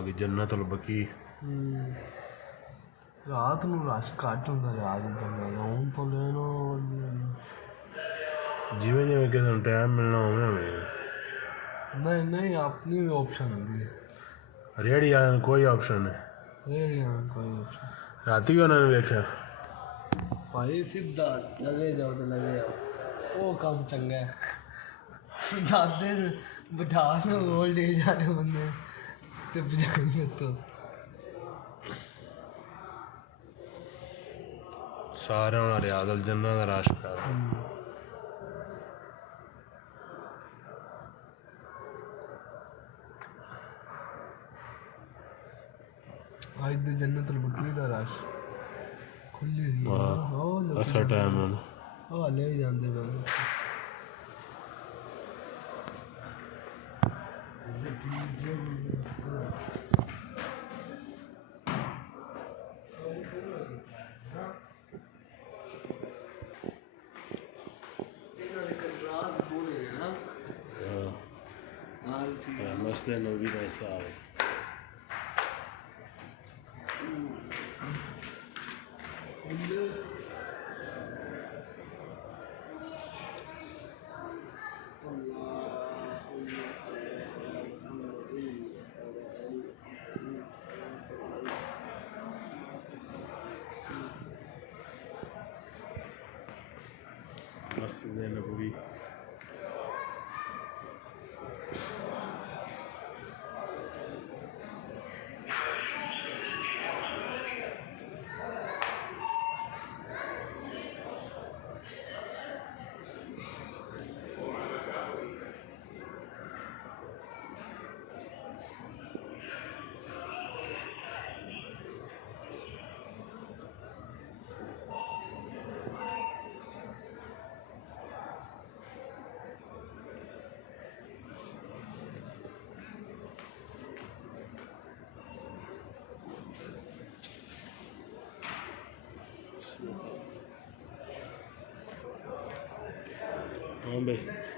बाग जन्नतुल बकी रात ਨੂੰ ਰਸ਼ ਘੱਟ ਹੁੰਦਾ ਰਾਤ ਨੂੰ ਤਾਂ ਹੁਣ ਤੋਂ ਲੈਣੋ जिमें जिमें किसी टाइम मिलना उवें उवें नहीं नहीं अपनी भी ऑप्शन होती है रेहड़ी वाले कोई ऑप्शन है रेहड़ियां में कोई ऑप्शन राती भी उन्होंने वेख्या भाई सीधा लगे जाओ तो लगे जाओ वो काम चंगा है दादे बिठा लो ओल्ड एज वाले बंदे तो बजाएंगे तो सारे रियाद अल जन्नत का रश पै आज तो जन्नत बकरी का रश खुली ऐसा टाइम है ले जाते बंदे मसले नबी का हिसाब है मस्जिद नबवी हाँ भाई